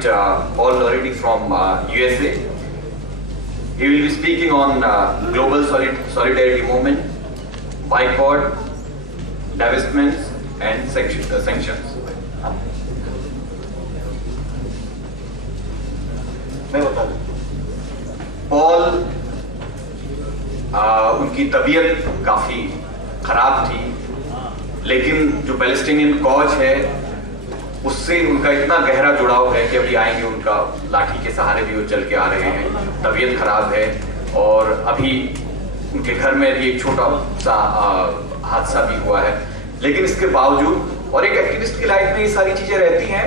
Paul Larudee from USA. He will be speaking on global solidarity movement, boycott, divestments, and sanctions. Paul उनकी तबीयत काफ़ी ख़राब थी, लेकिन जो पैलेस्टीनियन कॉज है उससे उनका इतना गहरा जुड़ाव है कि अभी आएंगे, उनका लाठी के सहारे भी वो चल के आ रहे हैं। तबीयत ख़राब है और अभी उनके घर में भी एक छोटा सा हादसा भी हुआ है, लेकिन इसके बावजूद और एक एक्टिविस्ट की लाइफ में ये सारी चीज़ें रहती हैं,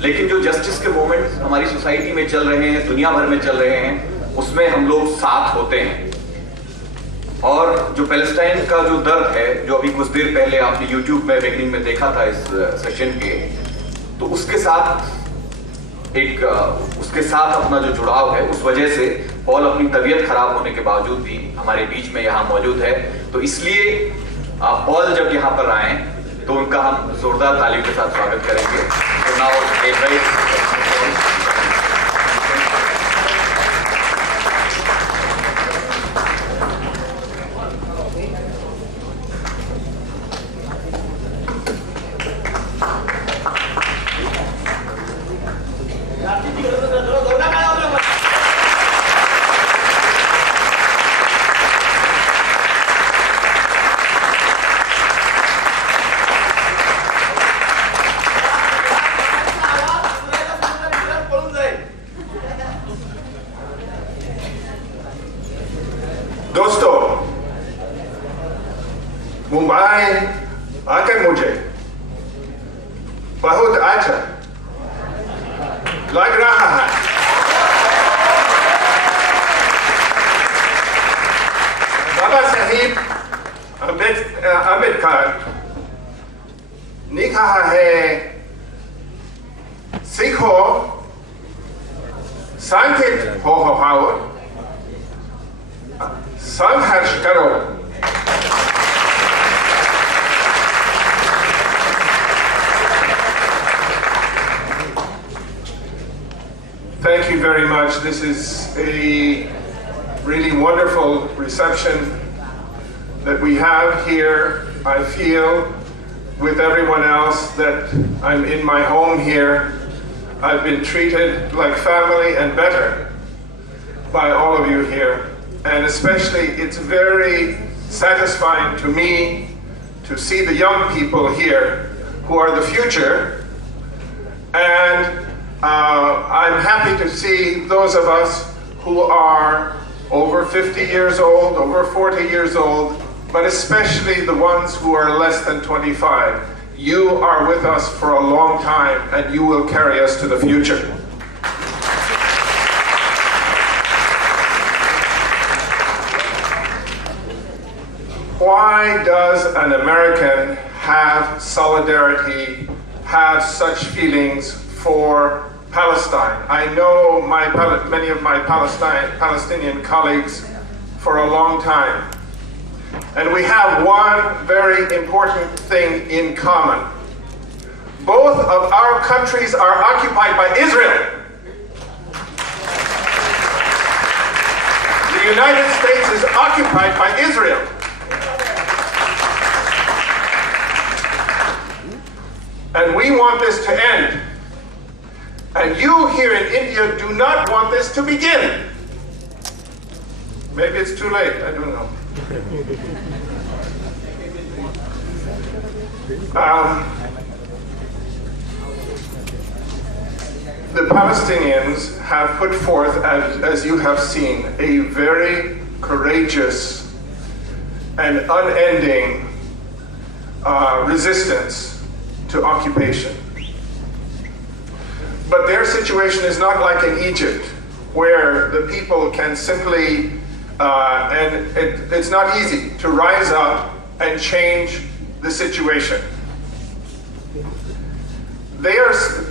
लेकिन जो जस्टिस के मोमेंट्स हमारी सोसाइटी में चल रहे हैं, दुनिया भर में चल रहे हैं, उसमें हम लोग साथ होते हैं। और जो पैलेस्टाइन का जो दर्द है, जो अभी कुछ देर पहले आपने YouTube में बिगनिंग में देखा था इस सेशन के, तो उसके साथ अपना जो जुड़ाव है, उस वजह से पॉल अपनी तबीयत खराब होने के बावजूद भी हमारे बीच में यहाँ मौजूद है। तो इसलिए पॉल जब यहाँ पर आए तो उनका हम जोरदार तालियों के साथ स्वागत करेंगे। तो नाउ दोस्तों, मुंबई आकर मुझे बहुत अच्छा लग रहा है। बाबा साहिब अम्बेडकर ने कहा है, सीखो, शांतित हो संघर्ष करो। Thank you very much. This is a really wonderful reception that we have here. I feel with everyone else that I'm in my home here. I've been treated like family and better by all of you here. And especially, it's very satisfying to me to see the young people here who are the future. And I'm happy to see those of us who are over 50 years old, over 40 years old, but especially the ones who are less than 25. You are with us for a long time, and you will carry us to the future. Why does an American have solidarity, have such feelings for Palestine? I know many of my Palestinian colleagues for a long time. And we have one very important thing in common. Both of our countries are occupied by Israel. The United States is occupied by Israel. And we want this to end. And you here in India do not want this to begin. Maybe it's too late, I don't know. The Palestinians have put forth, as you have seen, a very courageous and unending resistance to occupation. But their situation is not like in Egypt, where the people can simply, it's not easy to rise up and change the situation. There is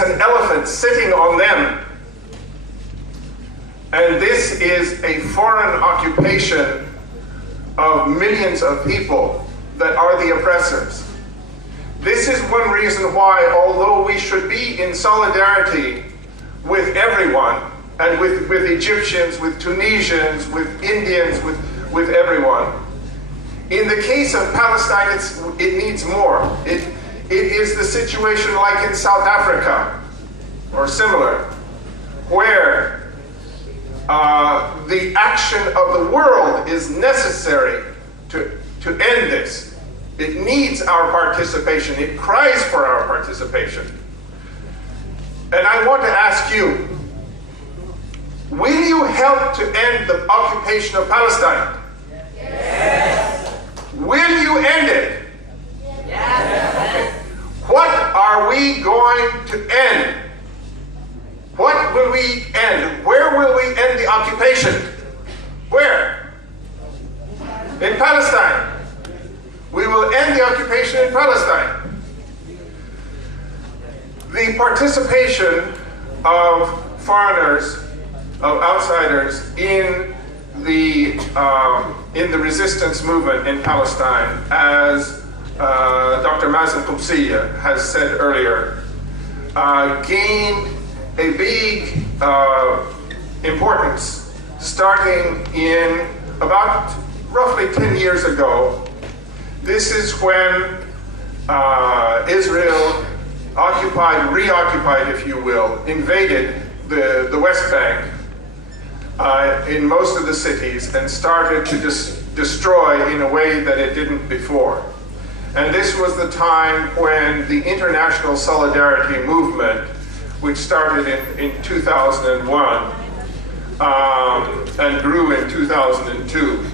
an elephant sitting on them, and this is a foreign occupation of millions of people that are the oppressors. This is one reason why, although we should be in solidarity with everyone, and with Egyptians, with Tunisians, with Indians, with everyone, in the case of Palestine, it needs more. It is the situation like in South Africa, or similar, where the action of the world is necessary to end this. It needs our participation. It cries for our participation. And I want to ask you, will you help to end the occupation of Palestine? Yes. Will you end it? Yes. What are we going to end? What will we end? Where will we end the occupation? Where? In Palestine. We will end the occupation in Palestine. The participation of foreigners, of outsiders in the resistance movement in Palestine, as Dr. Mazen Qubsiya has said earlier, gained a big importance starting in about roughly 10 years ago. This is when Israel reoccupied, if you will, invaded the West Bank in most of the cities and started to destroy in a way that it didn't before. And this was the time when the international solidarity movement, which started in 2001 and grew in 2002,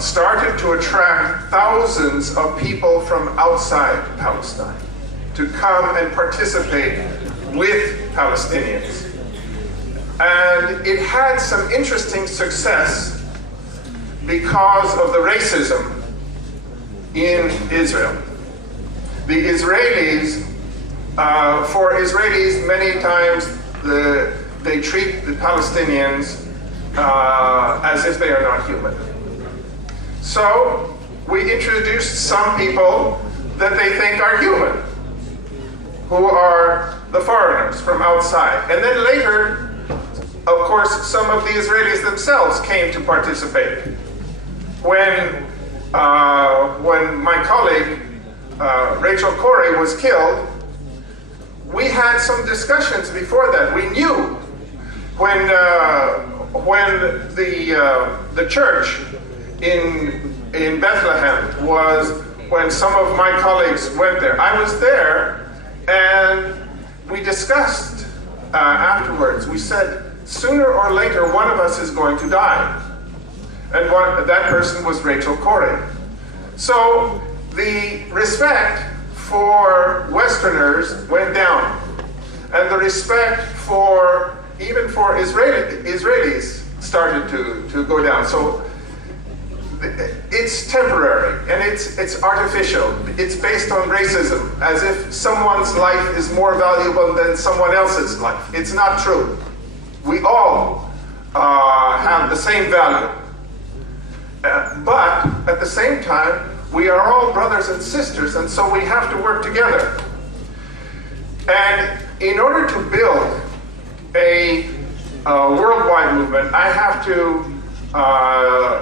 started to attract thousands of people from outside Palestine to come and participate with Palestinians. And it had some interesting success because of the racism in Israel. The Israelis, for Israelis, many times they treat the Palestinians as if they are not human. So we introduced some people that they think are human, who are the foreigners from outside. And then later, of course, some of the Israelis themselves came to participate. When my colleague, Rachel Corrie, was killed, we had some discussions before that. We knew when the church in Bethlehem was, when some of my colleagues went there. I was there, and we discussed afterwards. We said, sooner or later, one of us is going to die. And that person was Rachel Corrie. So the respect for Westerners went down, and the respect for even for Israelis started to go down. So it's temporary and it's artificial. It's based on racism, as if someone's life is more valuable than someone else's life. It's not true. We all have the same value. But at the same time, we are all brothers and sisters, and so we have to work together. And in order to build a worldwide movement, I have to,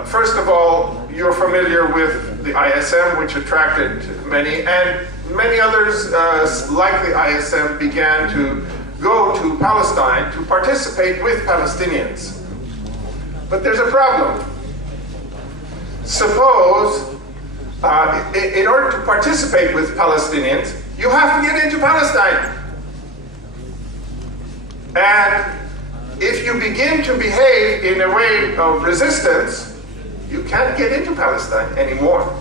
first of all, you're familiar with the ISM, which attracted many, and many others like the ISM began to go to Palestine to participate with Palestinians. But there's a problem. Suppose, in order to participate with Palestinians, you have to get into Palestine. And if you begin to behave in a way of resistance, you can't get into Palestine anymore.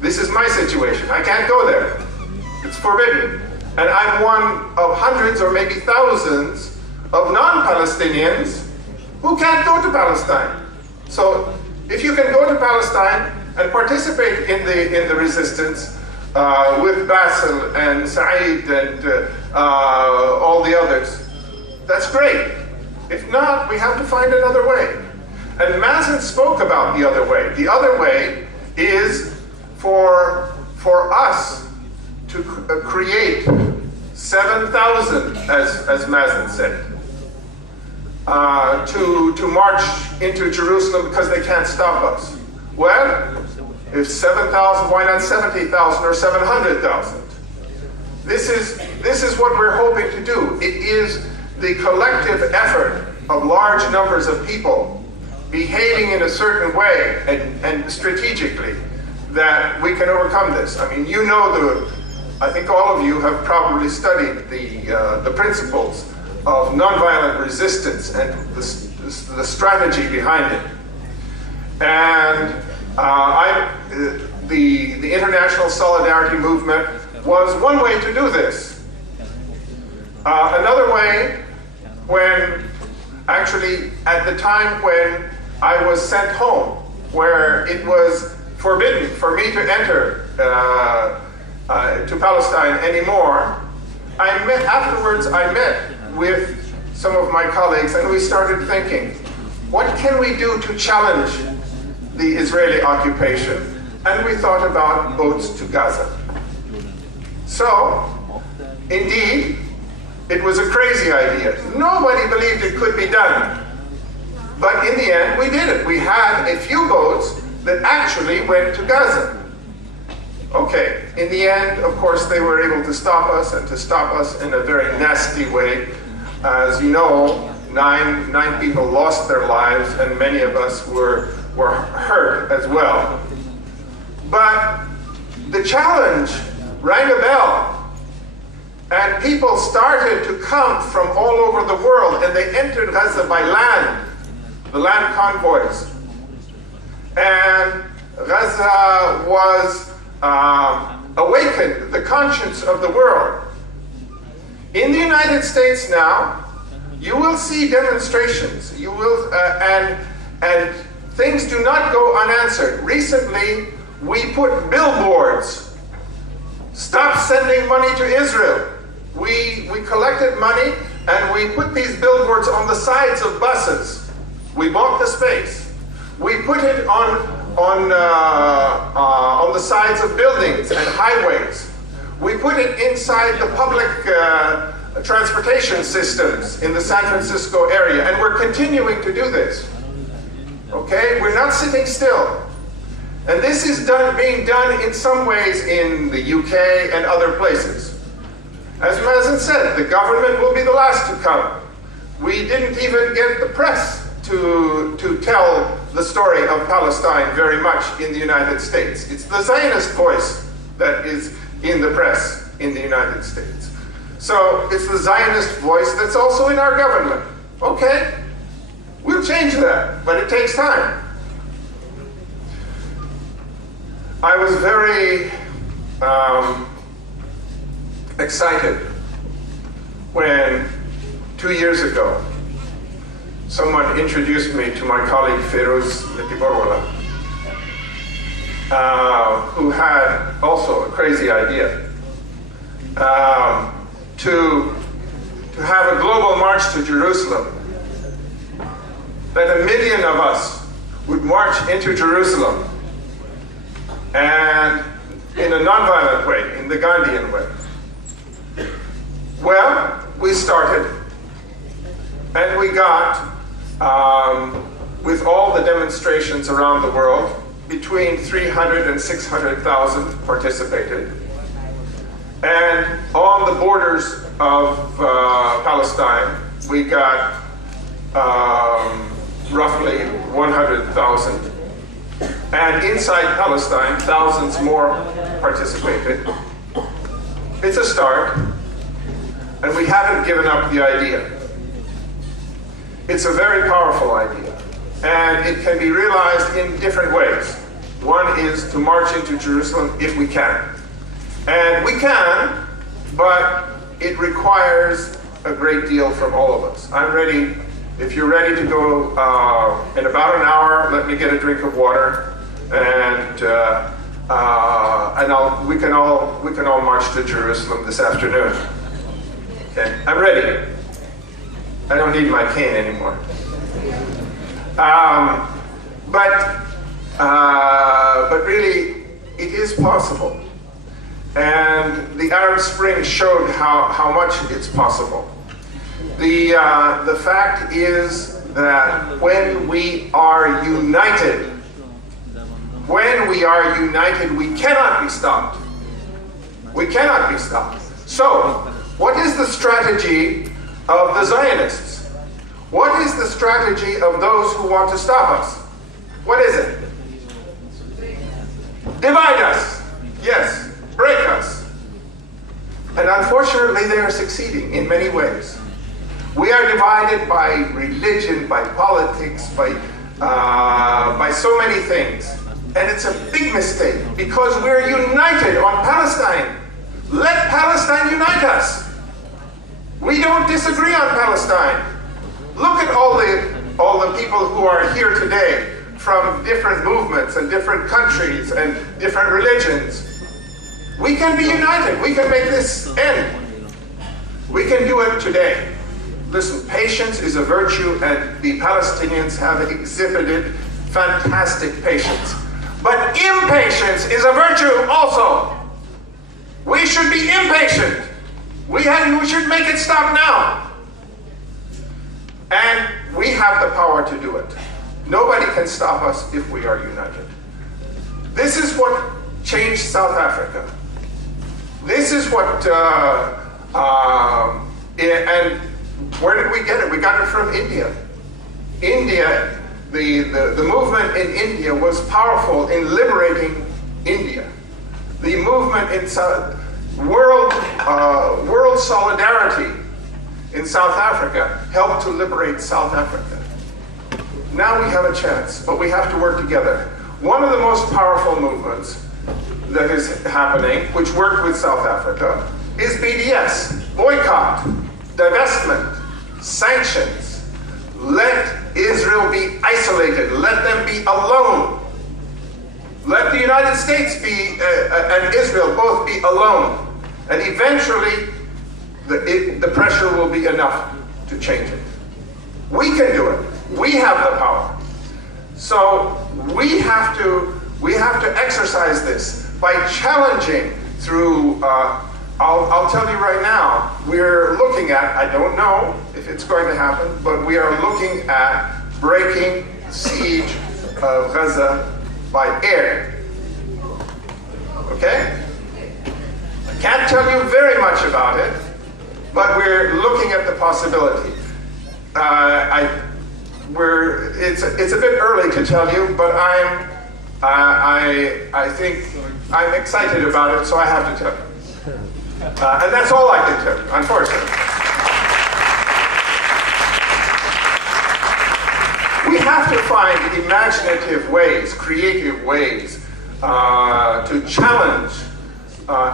This is my situation. I can't go there. It's forbidden. And I'm one of hundreds or maybe thousands of non-Palestinians who can't go to Palestine. So if you can go to Palestine and participate in the resistance with Basil and Saeed and all the others, that's great. If not, we have to find another way. And Mazen spoke about the other way. The other way is for us to create 7,000, as Mazen said, to march into Jerusalem because they can't stop us. Well, if 7,000, why not 70,000 or 700,000? This is what we're hoping to do. It is the collective effort of large numbers of people behaving in a certain way and strategically that we can overcome this. I mean, you know, I think all of you have probably studied the principles of nonviolent resistance and the strategy behind it. And the International Solidarity Movement was one way to do this. Another way, actually at the time when I was sent home, where it was forbidden for me to enter to Palestine anymore, afterwards I met with some of my colleagues and we started thinking, what can we do to challenge the Israeli occupation? And we thought about boats to Gaza. So, indeed, it was a crazy idea. Nobody believed it could be done. But in the end, we did it. We had a few boats that actually went to Gaza. Okay, in the end, of course, they were able to stop us, and to stop us in a very nasty way. As you know, nine people lost their lives, and many of us were hurt as well. But the challenge rang a bell, and people started to come from all over the world, and they entered Gaza by land, the land convoys. And Gaza was awakened the conscience of the world. In the United States now, you will see demonstrations. You will, and things do not go unanswered. Recently, we put billboards. Stop sending money to Israel. We collected money and we put these billboards on the sides of buses. We bought the space. We put it on the sides of buildings and highways. We put it inside the public transportation systems in the San Francisco area, and we're continuing to do this. Okay, we're not sitting still. And this is being done in some ways in the UK and other places. As Mazen said, the government will be the last to come. We didn't even get the press to tell the story of Palestine very much in the United States. It's the Zionist voice that is in the press in the United States. So it's the Zionist voice that's also in our government. Okay, we'll change that, but it takes time. I was very excited when 2 years ago someone introduced me to my colleague Feroz Letiborwala, who had also a crazy idea to have a global march to Jerusalem, that 1 million of us would march into Jerusalem, and in a nonviolent way, in the Gandhian way. Well, we started, and we got, with all the demonstrations around the world, between 300 and 600,000 participated. And on the borders of Palestine, we got roughly 100,000. And inside Palestine, thousands more participated. It's a start, and we haven't given up the idea. It's a very powerful idea, and it can be realized in different ways. One is to march into Jerusalem if we can. And we can, but it requires a great deal from all of us. I'm ready. If you're ready to go in about an hour, let me get a drink of water, and we can all march to Jerusalem this afternoon. Okay, I'm ready. I don't need my cane anymore. But really, it is possible. And the Arab Spring showed how much it's possible. The fact is that when we are united, we cannot be stopped. We cannot be stopped. So, what is the strategy of the Zionists? What is the strategy of those who want to stop us? What is it? Divide us. Yes. Break us. And unfortunately, they are succeeding in many ways. We are divided by religion, by politics, by so many things. And it's a big mistake because we're united on Palestine. Let Palestine unite us. We don't disagree on Palestine. Look at all the people who are here today from different movements and different countries and different religions. We can be united. We can make this end. We can do it today. Listen, patience is a virtue, and the Palestinians have exhibited fantastic patience. But impatience is a virtue also. We should be impatient. We should make it stop now. And we have the power to do it. Nobody can stop us if we are united. This is what changed South Africa. This is what, and where did we get it? We got it from India. India, the movement in India was powerful in liberating India. The movement in world solidarity in South Africa helped to liberate South Africa. Now we have a chance, but we have to work together. One of the most powerful movements that is happening, which worked with South Africa, is BDS. Boycott, divestment, sanctions. Let Israel be isolated. Let them be alone. Let the United States and Israel both be alone. And eventually, the pressure will be enough to change it. We can do it. We have the power. So we have to exercise this by challenging through, I'll tell you right now, we're looking at, I don't know if it's going to happen, but we are looking at breaking the siege of Gaza by air. Okay? I can't tell you very much about it, but we're looking at the possibility. It's a bit early to tell you, but I think I'm excited about it, so I have to tell you. And that's all I can tell you, unfortunately. We have to find imaginative ways, creative ways to challenge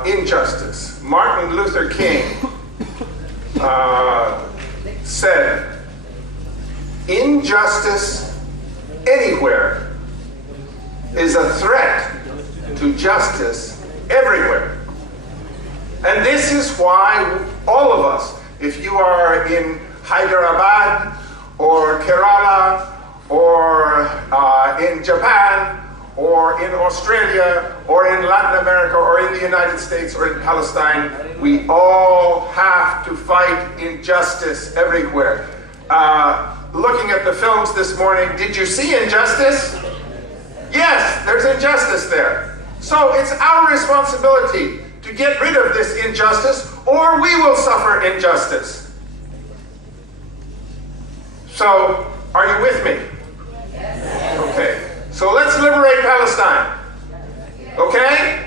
injustice. Martin Luther King said, "Injustice anywhere is a threat to justice everywhere." And this is why all of us, if you are in Hyderabad or Kerala or in Japan or in Australia or in Latin America or in the United States or in Palestine, we all have to fight injustice everywhere. Looking at the films this morning, did you see injustice? Yes, there's injustice there. So it's our responsibility to get rid of this injustice, or we will suffer injustice. So, are you with me? Yes. Okay. So let's liberate Palestine. Okay?